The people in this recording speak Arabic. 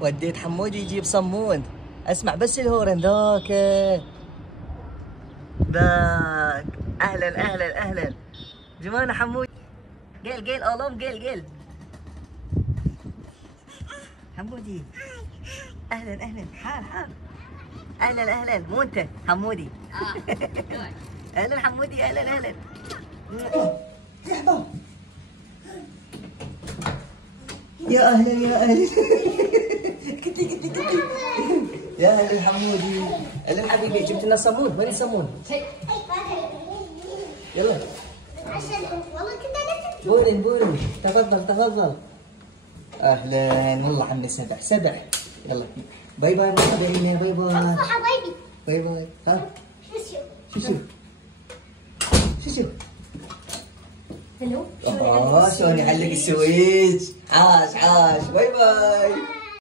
وديت حمودي يجيب صمون. اسمع بس الهورن ذاك. اهلا اهلا اهلا جمانة حمودي. قيل اولوم قيل حمودي. اهلا حال اهلا مو انت حمودي. اهلا حمودي اهلا يا اهلا كتلي يا اهلا حمودي. اهلا حبيبي جبت لنا صمون. وين الصمون؟ يلا بورن تفضل. اهلا والله عمي سبع. يلا باي متابعينا. باي حبايبي. ها شو هلو شلون يعلق السويتش. عاش باي